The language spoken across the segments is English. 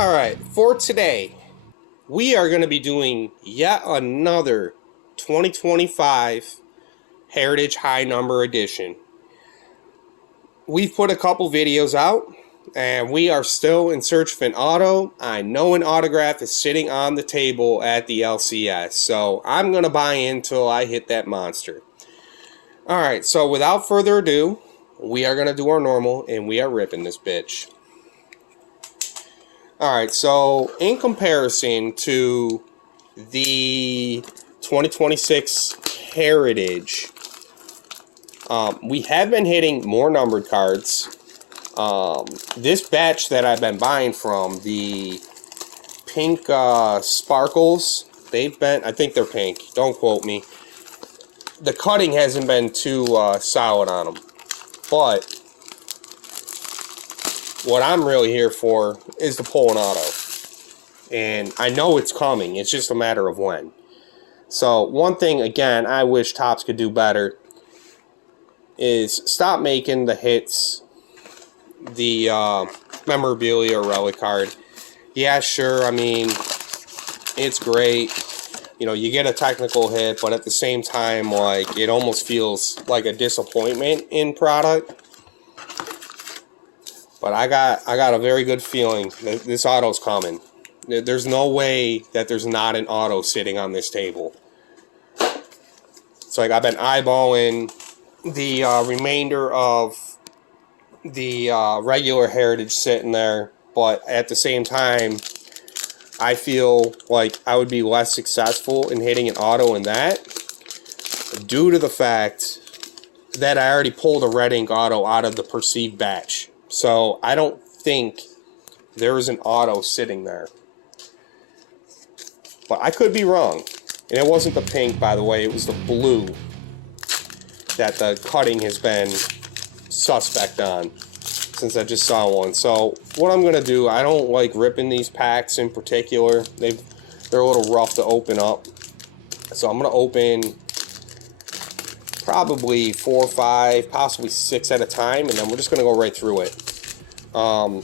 Alright, for today, we are going to be doing yet another 2025 Heritage High Number Edition. We've put a couple videos out, and we are still in search of an auto. I know an autograph is sitting on the table at the LCS, so I'm going to buy in till I hit that monster. Alright, so without further ado, we are going to do our normal, and we are ripping this bitch. Alright, so in comparison to the 2026 Heritage, we have been hitting more numbered cards. This batch that I've been buying from, the pink sparkles, they've been, I think they're pink, don't quote me. The cutting hasn't been too solid on them, but what I'm really here for is to pull an auto. And I know it's coming. It's just a matter of when. So one thing, again, I wish Topps could do better is stop making the hits the memorabilia or relic card. Yeah, sure, I mean, it's great. You know, you get a technical hit, but at the same time, like, it almost feels like a disappointment in product. But I got a very good feeling that this auto's coming. There's no way that there's not an auto sitting on this table. It's like I've been eyeballing the remainder of the regular Heritage sitting there, but at the same time, I feel like I would be less successful in hitting an auto in that due to the fact that I already pulled a red ink auto out of the perceived batch. So I don't think there is an auto sitting there. But I could be wrong. And it wasn't the pink, by the way. It was the blue that the cutting has been suspect on since I just saw one. So what I'm going to do, I don't like ripping these packs in particular. They're a little rough to open up. So I'm going to open probably 4 or 5, possibly 6 at a time, and then we're just going to go right through it. You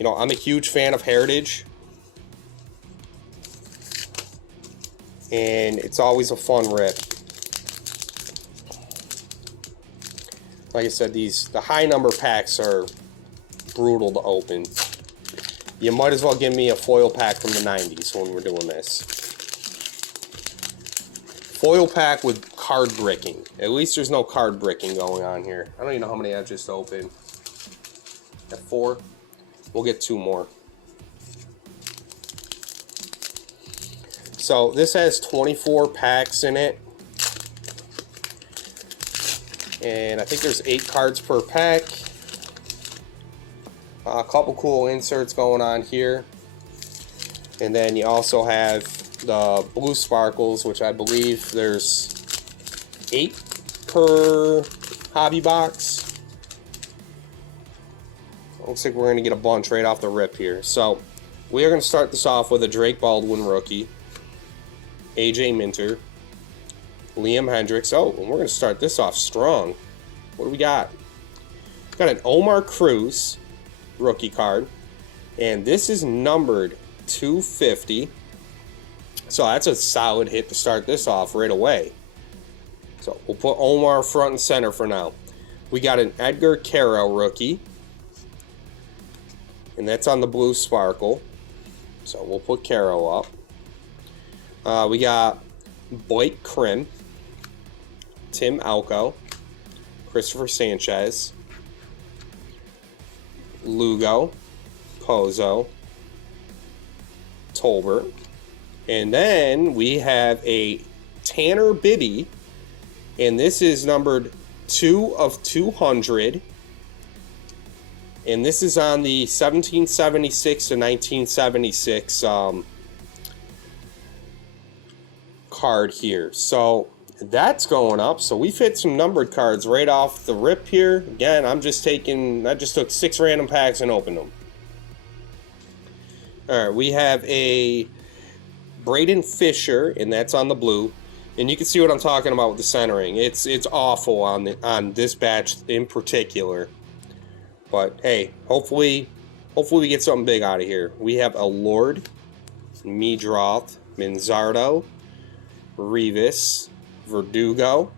know, I'm a huge fan of Heritage, and it's always a fun rip. Like I said, the high number packs are brutal to open. You might as well give me a foil pack from the 90s when we're doing this. Foil pack with card bricking. At least there's no card bricking going on here. I don't even know how many I just opened. At 4. We'll get 2 more. So this has 24 packs in it. And I think there's 8 cards per pack. A couple cool inserts going on here. And then you also have the blue sparkles, which I believe there's 8 per hobby box. Looks like we're going to get a bunch right off the rip here. So we are going to start this off with a Drake Baldwin rookie, AJ Minter, Liam Hendricks. Oh, and we're going to start this off strong. What do we got? We've got an Omar Cruz rookie card, and this is numbered 250. So that's a solid hit to start this off right away. So we'll put Omar front and center for now. We got an Edgar Carroll rookie, and that's on the blue sparkle. So we'll put Carroll up. We got Blake Krim, Tim Alco, Christopher Sanchez, Lugo, Pozo, Tolbert. And then we have a Tanner Bibby, and this is numbered 2 of 200. And this is on the 1776 to 1976 card here. So that's going up. So we've hit some numbered cards right off the rip here. Again, I just took 6 random packs and opened them. Alright, we have a Braden Fisher, and that's on the blue. And you can see what I'm talking about with the centering. It's awful on this batch in particular. But hey, hopefully Hopefully we get something big out of here. We have a Lord, Meadroth, Manzardo, Revis, Verdugo,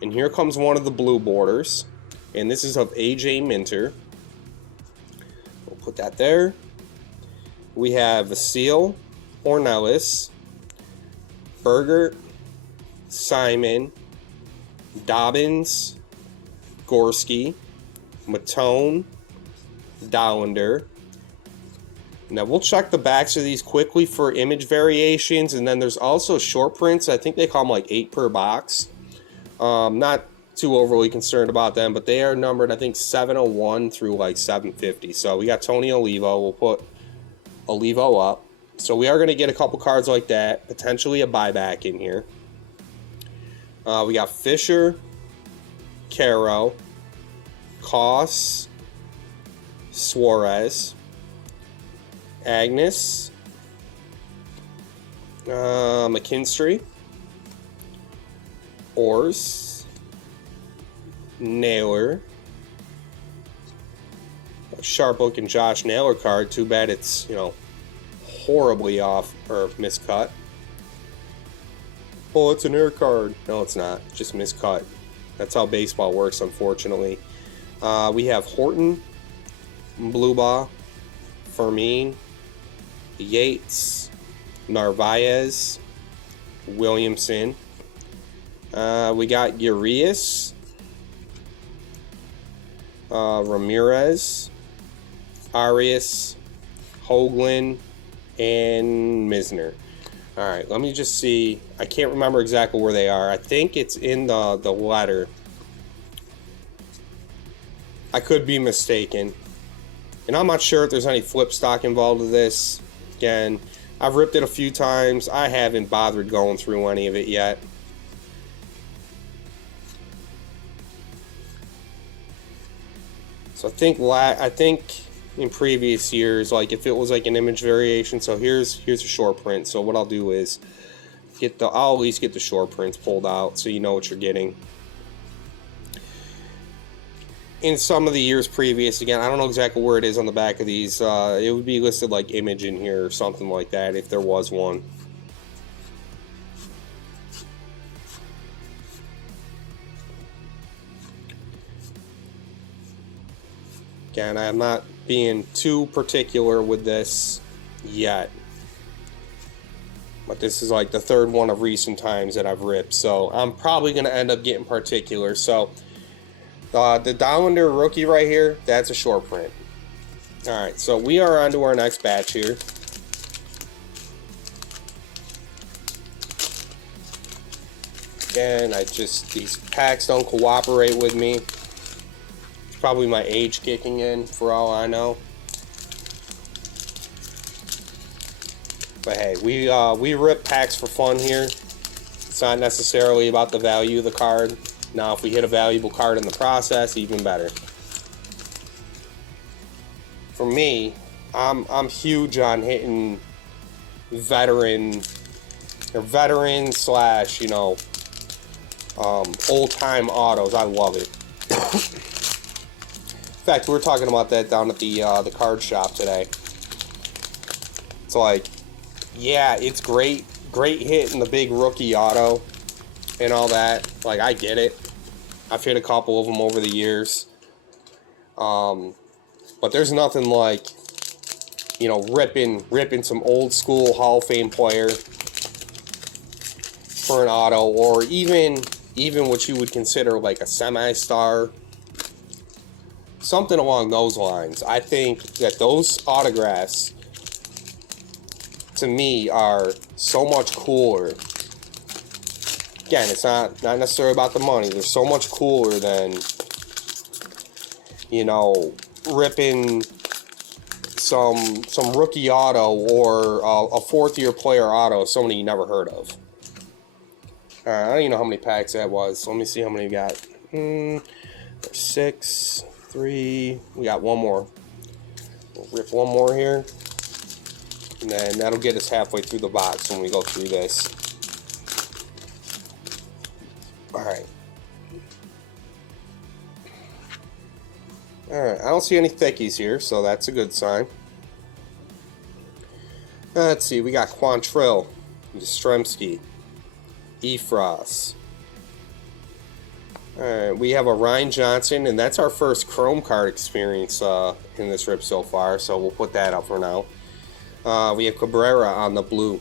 and here comes one of the blue borders, and this is of AJ Minter. We'll put that there. We have Vasile, Ornelas, Berger, Simon, Dobbins, Gorski, Matone, Dollander. Now we'll check the backs of these quickly for image variations, and then there's also short prints. I think they call them like 8 per box. Not too overly concerned about them, but they are numbered, I think, 701 through like 750. So we got Tony Olivo. We'll put Olivo up. So we are going to get a couple cards like that, potentially a buyback in here. We got Fisher, Caro, Koss, Suarez, Agnes, McKinstry, Orrs, Naylor, a sharp looking Josh Naylor card. Too bad it's, horribly off or miscut. Oh, it's an air card. No, it's not. Just miscut. That's how baseball works, unfortunately. We have Horton, Blubaugh, Fermin, Yates, Narvaez, Williamson. We got Urias, Ramirez, Arias, Hoagland, and Misner. All right, let me just see. I can't remember exactly where they are. I think it's in the letter. I could be mistaken. And I'm not sure if there's any flip stock involved with this. Again, I've ripped it a few times. I haven't bothered going through any of it yet. So I think in previous years, like if it was like an image variation, so here's a short print. So what I'll do is I'll at least get the short prints pulled out so you know what you're getting. In some of the years previous, again, I don't know exactly where it is on the back of these. It would be listed like image in here or something like that if there was one. Again, I'm not being too particular with this yet, but this is like the third one of recent times that I've ripped, so I'm probably going to end up getting particular. So the Dollander rookie right here, that's a short print. Alright, so we are on to our next batch here. Again, these packs don't cooperate with me. It's probably my age kicking in, for all I know. But hey, we rip packs for fun here. It's not necessarily about the value of the card. Now, if we hit a valuable card in the process, even better. For me, I'm huge on hitting veteran slash old time autos. I love it. In fact, we were talking about that down at the card shop today. It's like, yeah, it's great hit in the big rookie auto and all that. Like, I get it. I've hit a couple of them over the years. But there's nothing like, ripping some old school Hall of Fame player for an auto, or even what you would consider like a semi-star. Something along those lines. I think that those autographs, to me, are so much cooler. Again, it's not necessarily about the money. They're so much cooler than, ripping some rookie auto or a fourth-year player auto, somebody you never heard of. Alright, I don't even know how many packs that was. So let me see how many we got. 6, 3. We got one more. We'll rip one more here. And then that'll get us halfway through the box when we go through this. Alright. Alright, I don't see any thickies here, so that's a good sign. Let's see, we got Quantrill, Yastrzemski, Efros. Alright, we have a Ryan Johnson, and that's our first Chrome card experience in this rip so far, so we'll put that up for now. We have Cabrera on the blue.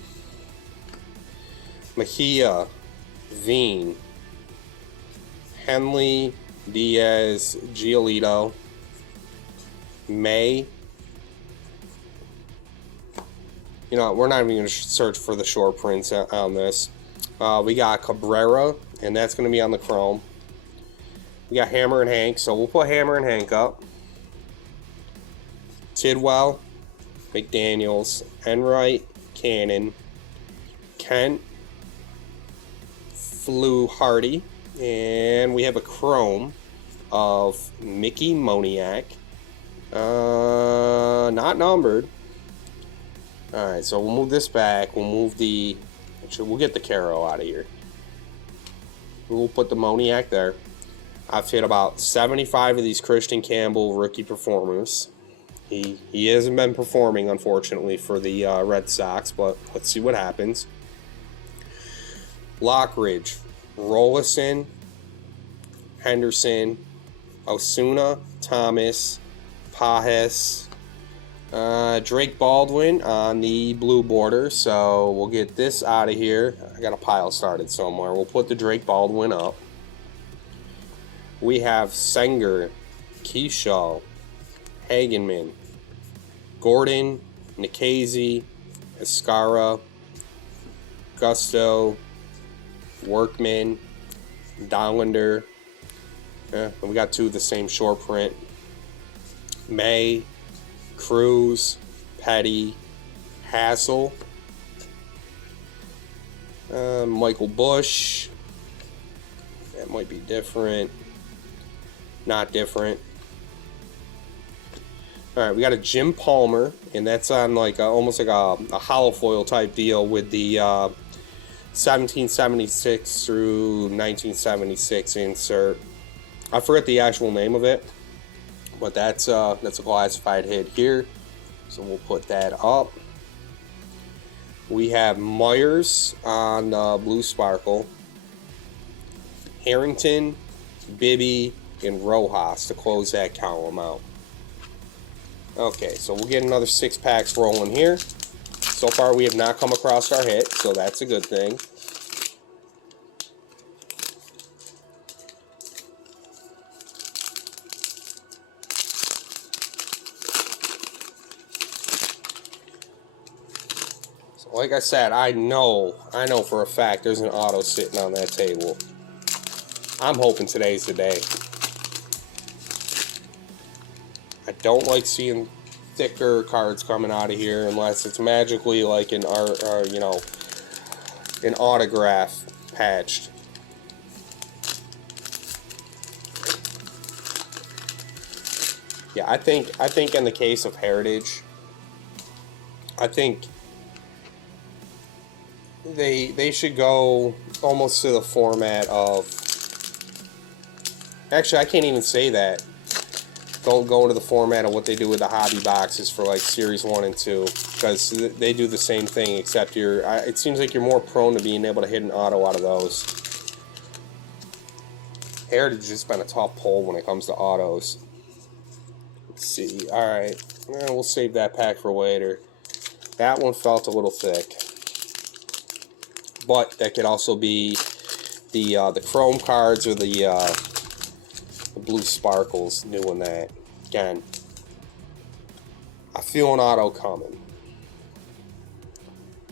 Mejia, Veen, Henley, Diaz, Giolito, May. You know, we're not even going to search for the short prints on this. We got Cabrera, and that's going to be on the Chrome. We got Hammer and Hank, so we'll put Hammer and Hank up. Tidwell, McDaniels, Enright, Cannon, Kent, Flew, Hardy, and we have a Chrome of Mickey Moniak. Not numbered. Alright, so we'll move this back. We'll move the... Actually, we'll get the Caro out of here. We'll put the Moniak there. I've hit about 75 of these Christian Campbell rookie performers. He hasn't been performing, unfortunately, for the Red Sox, but let's see what happens. Lockridge, Rollison, Henderson, Osuna, Thomas, Pajes, Drake Baldwin on the blue border, so we'll get this out of here. I got a pile started somewhere. We'll put the Drake Baldwin up. We have Senger, Keyshaw, Hagenman, Gordon, Nikhazy, Escara, Gusto, Workman, Dollander. We got two of the same short print. May, Cruz, Petty, Hassel, Michael Bush. That might be different. Not different. Alright, we got a Jim Palmer, and that's on like almost like a hollow foil type deal with the 1776 through 1976 insert. I forget the actual name of it, but that's a classified hit here, so we'll put that up. We have Myers on Blue Sparkle, Harrington, Bibby, and Rojas to close that column out. Okay, so we'll get another 6 packs rolling here. So far we have not come across our hit, so that's a good thing. So like I said, I know for a fact there's an auto sitting on that table. I'm hoping today's the day. I don't like seeing thicker cards coming out of here unless it's magically like an art, you know, an autograph patched. Yeah, I think in the case of Heritage, I think they should go almost to the format of. Actually, I can't even say that. Don't go to the format of what they do with the hobby boxes for like Series 1 and 2, because they do the same thing, except it seems like you're more prone to being able to hit an auto out of those. Heritage has just been a tough pull when it comes to autos. Let's see. Alright, we'll save that pack for later. That one felt a little thick, but that could also be the Chrome cards or the Blue Sparkles doing that. Again, I feel an auto coming.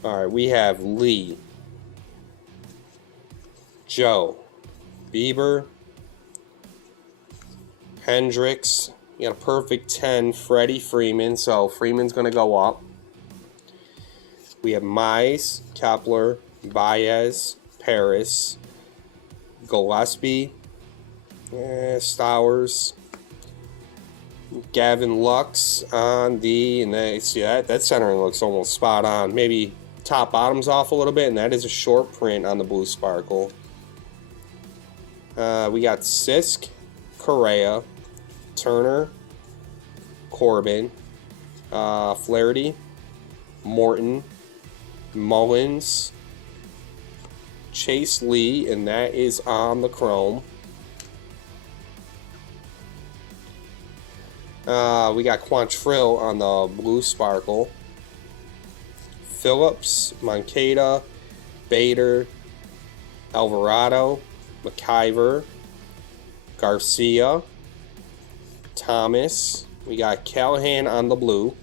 Alright, we have Lee, Joe, Bieber, Hendricks. You got a perfect 10, Freddie Freeman, so Freeman's going to go up. We have Mize, Kepler, Baez, Paris, Gillespie, Stowers, Gavin Lux on the, and see that centering looks almost spot on. Maybe top bottoms off a little bit, and that is a short print on the Blue Sparkle. We got Sisk, Correa, Turner, Corbin, Flaherty, Morton, Mullins, Chase Lee, and that is on the chrome. We got Quantrill on the blue sparkle. Phillips, Moncada, Bader, Alvarado, McIver, Garcia, Thomas. We got Callahan on the blue.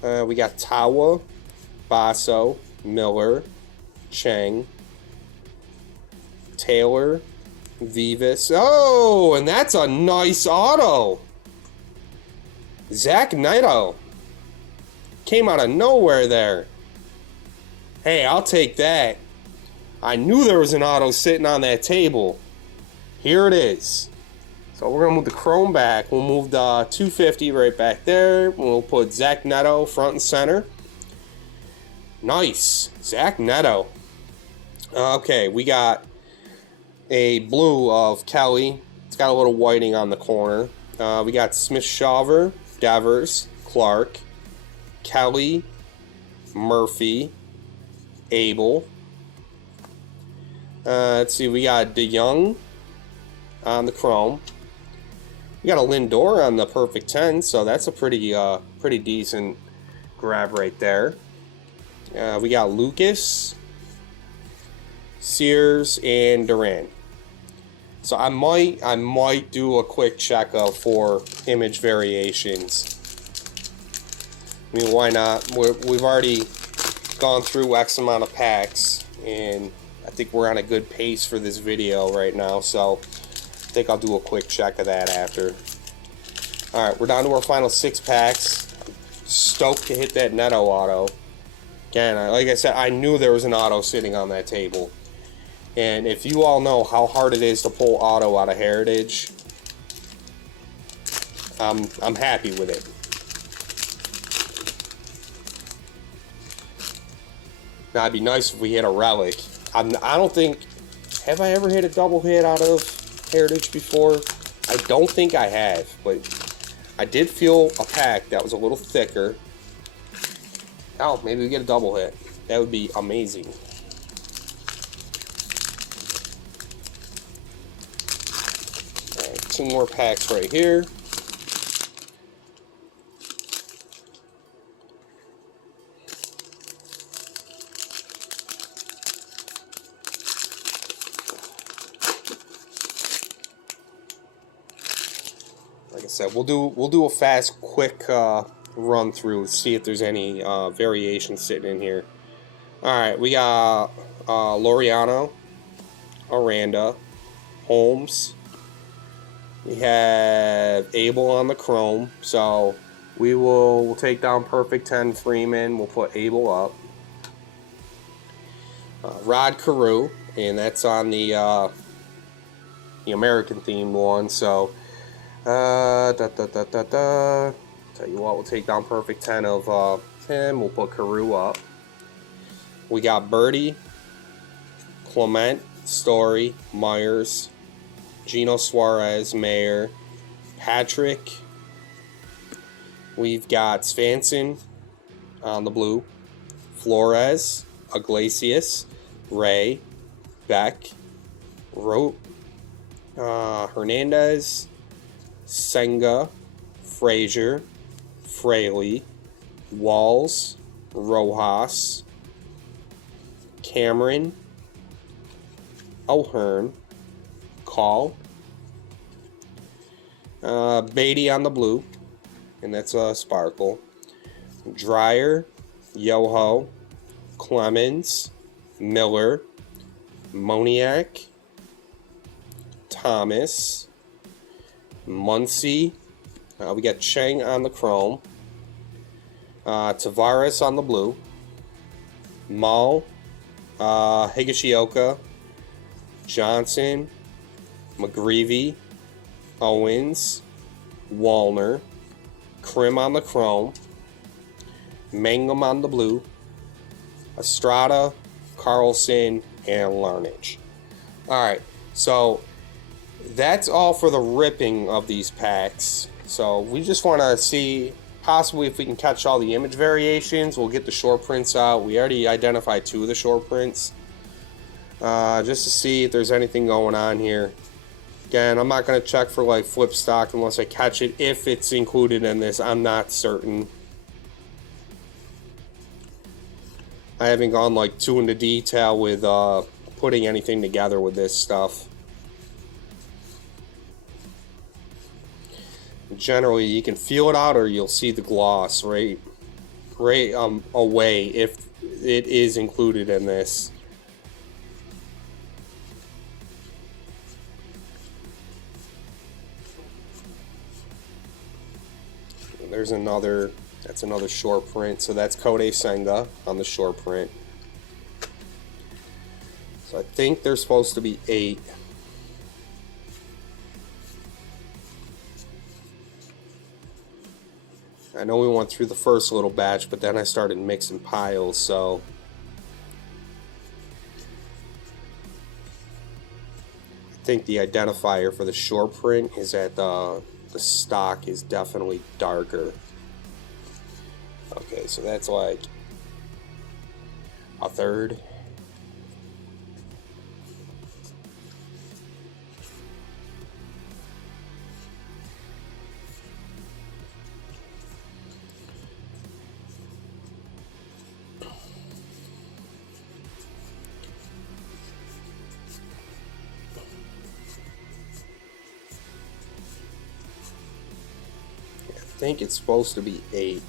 We got Tawa, Basso, Miller, Chang, Taylor, Vivas. Oh, and that's a nice auto. Zach Neto. Came out of nowhere there. Hey, I'll take that. I knew there was an auto sitting on that table. Here it is. So we're going to move the chrome back. We'll move the 250 right back there. We'll put Zach Neto front and center. Nice. Zach Neto. Okay, we got a blue of Kelly. It's got a little whiting on the corner. We got Smith-Shawver, Devers, Clark, Kelly, Murphy, Abel. Let's see, we got DeYoung on the chrome. We got a Lindor on the perfect 10, so that's a pretty decent grab right there. We got Lucas, Sears, and Duran. So I might do a quick checkup for image variations. I mean, why not? We've already gone through X amount of packs, and I think we're on a good pace for this video right now, so I think I'll do a quick check of that after. Alright, we're down to our final 6 packs. Stoked to hit that Neto auto. Again, like I said, I knew there was an auto sitting on that table. And if you all know how hard it is to pull auto out of Heritage, I'm happy with it. Now, it'd be nice if we hit a relic. I don't think... Have I ever hit a double hit out of Heritage before? I don't think I have, but I did feel a pack that was a little thicker. Oh, maybe we get a double hit. That would be amazing. Alright, 2 more packs right here. Like I said, we'll do a fast, quick run through, see if there's any variation sitting in here. All right, we got Laureano, Aranda, Holmes. We have Abel on the chrome, so we'll take down perfect 10 Freeman. We'll put Abel up. Rod Carew, and that's on the American themed one. So. Tell you what, we'll take down perfect 10 of him. We'll put Carew up. We got Birdie, Clement, Story, Myers, Gino Suarez, Mayer, Patrick. We've got Svanson on the blue, Flores, Iglesias, Ray, Beck, Rote, Hernandez, Senga, Frazier, Fraley, Walls, Rojas, Cameron, O'Hearn, Call, Beatty on the blue, and that's a sparkle, Dreyer, Yoho, Clemens, Miller, Moniak, Thomas, Muncy. We got Chang on the chrome. Tavares on the blue. Mall. Higashioka. Johnson. McGreevy. Owens. Wallner. Krim on the chrome. Mangum on the blue. Estrada. Carlson. And Larnage. Alright, so that's all for the ripping of these packs. So we just want to see possibly if we can catch all the image variations. We'll get the short prints out. We already identified 2 of the short prints. Just to see if there's anything going on here. Again, I'm not going to check for like flip stock unless I catch it. If it's included in this, I'm not certain. I haven't gone like too into detail with putting anything together with this stuff. Generally, you can feel it out, or you'll see the gloss right away if it is included in this. There's another. That's another short print. So that's Kode Senga on the short print. So I think there's supposed to be 8. I know we went through the first little batch, but then I started mixing piles, so I think the identifier for the short print is that the stock is definitely darker. Okay, so that's like a third. I think it's supposed to be 8.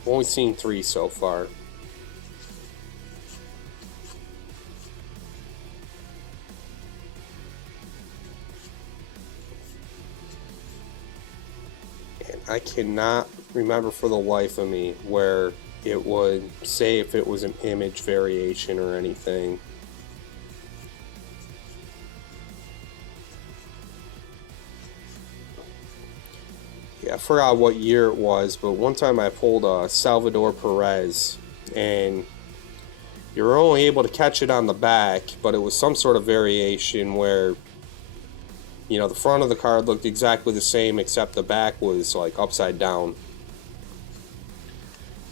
I've only seen 3 so far. And I cannot remember for the life of me where it would say if it was an image variation or anything. Yeah, I forgot what year it was, but one time I pulled Salvador Perez, and you were only able to catch it on the back, but it was some sort of variation where, you know, the front of the card looked exactly the same except the back was like upside down.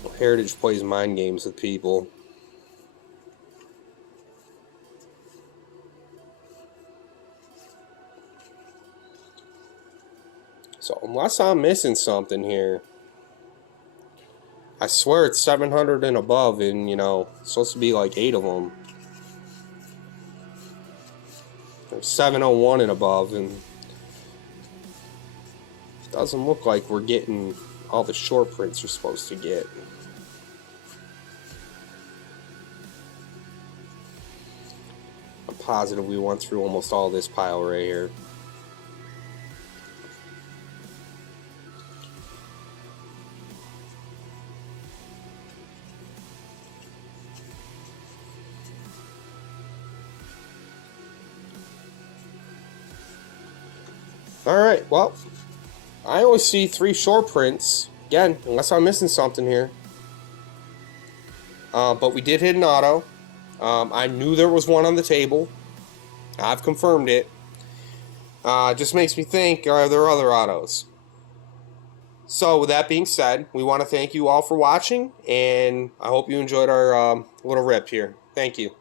Well, Heritage plays mind games with people. So unless I'm missing something here, I swear it's 700 and above, and you know, it's supposed to be like 8 of them. There's 701 and above, and it doesn't look like we're getting all the short prints we're supposed to get. I'm positive we went through almost all this pile right here. Alright, well, I only see 3 short prints. Again, unless I'm missing something here. But we did hit an auto. I knew there was one on the table. I've confirmed it. Just makes me think, are there other autos? So, with that being said, we want to thank you all for watching, and I hope you enjoyed our little rip here. Thank you.